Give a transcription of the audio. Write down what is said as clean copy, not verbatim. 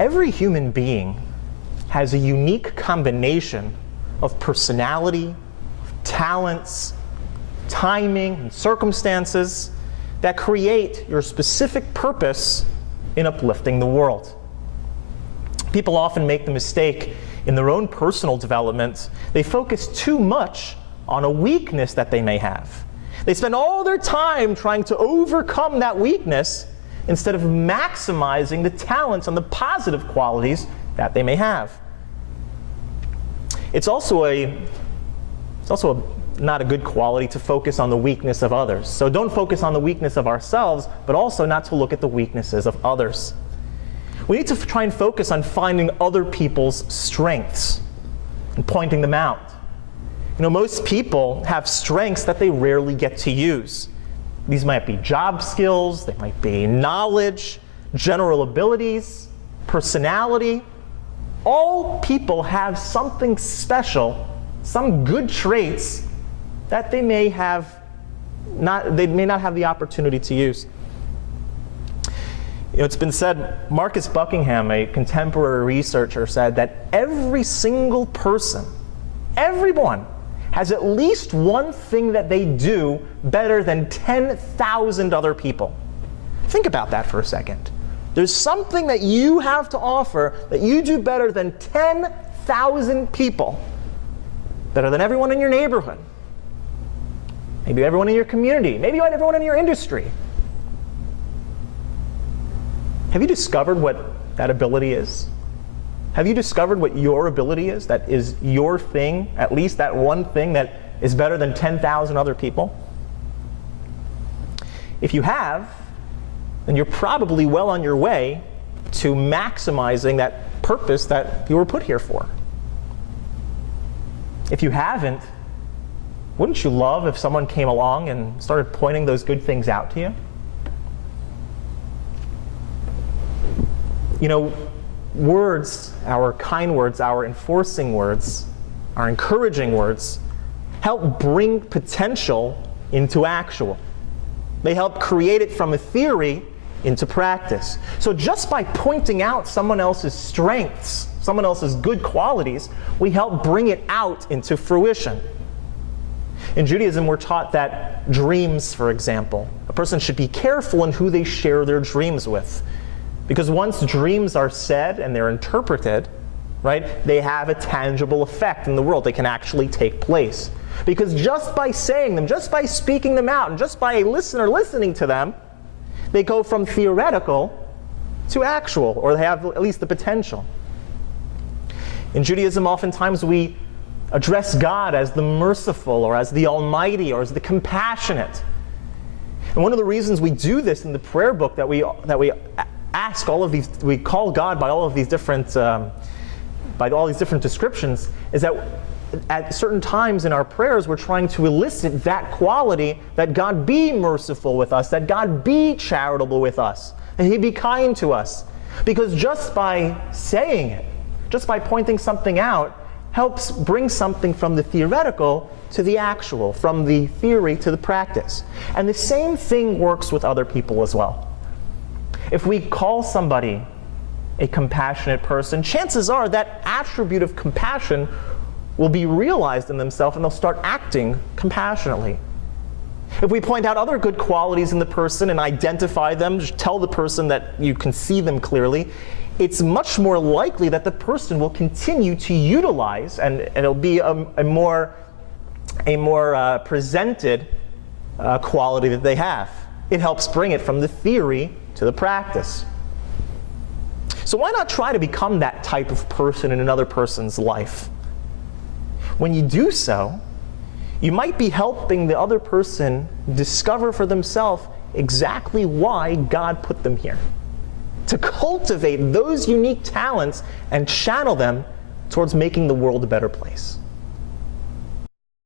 Every human being has a unique combination of personality, talents, timing, and circumstances that create your specific purpose in uplifting the world. People often make the mistake in their own personal development. They focus too much on a weakness that they may have. They spend all their time trying to overcome that weakness instead of maximizing the talents and the positive qualities that they may have. It's also not a good quality to focus on the weakness of others. So don't focus on the weakness of ourselves, but also not to look at the weaknesses of others. We need to try and focus on finding other people's strengths and pointing them out. Most people have strengths that they rarely get to use. These might be job skills, they might be knowledge, general abilities, personality. All people have something special, some good traits that they may not have the opportunity to use. It's been said, Marcus Buckingham, a contemporary researcher, said that every single person, everyone, has at least one thing that they do better than 10,000 other people. Think about that for a second. There's something that you have to offer that you do better than 10,000 people, better than everyone in your neighborhood, maybe everyone in your community, maybe everyone in your industry. Have you discovered what that ability is? Have you discovered what your ability is, that is your thing, at least that one thing that is better than 10,000 other people? If you have, then you're probably well on your way to maximizing that purpose that you were put here for. If you haven't, wouldn't you love if someone came along and started pointing those good things out to you? Words, our kind words, our enforcing words, our encouraging words, help bring potential into actual. They help create it from a theory into practice. So just by pointing out someone else's strengths, someone else's good qualities, we help bring it out into fruition. In Judaism, we're taught that dreams, for example, a person should be careful in who they share their dreams with. Because once dreams are said and they're interpreted, right, they have a tangible effect in the world. They can actually take place. Because just by saying them, just by speaking them out, and just by a listener listening to them, they go from theoretical to actual, or they have at least the potential. In Judaism, oftentimes we address God as the merciful, or as the almighty, or as the compassionate. And one of the reasons we do this in the prayer book, that we ask all of these, we call God by all of these different, descriptions, is that at certain times in our prayers we're trying to elicit that quality, that God be merciful with us, that God be charitable with us, that He be kind to us. Because just by saying it, just by pointing something out, helps bring something from the theoretical to the actual, from the theory to the practice. And the same thing works with other people as well. If we call somebody a compassionate person, chances are that attribute of compassion will be realized in themselves and they'll start acting compassionately. If we point out other good qualities in the person and identify them, just tell the person that you can see them clearly, it's much more likely that the person will continue to utilize, and it'll be a more presented quality that they have. It helps bring it from the theory to the practice. So why not try to become that type of person in another person's life? When you do so, you might be helping the other person discover for themselves exactly why God put them here. To cultivate those unique talents and channel them towards making the world a better place.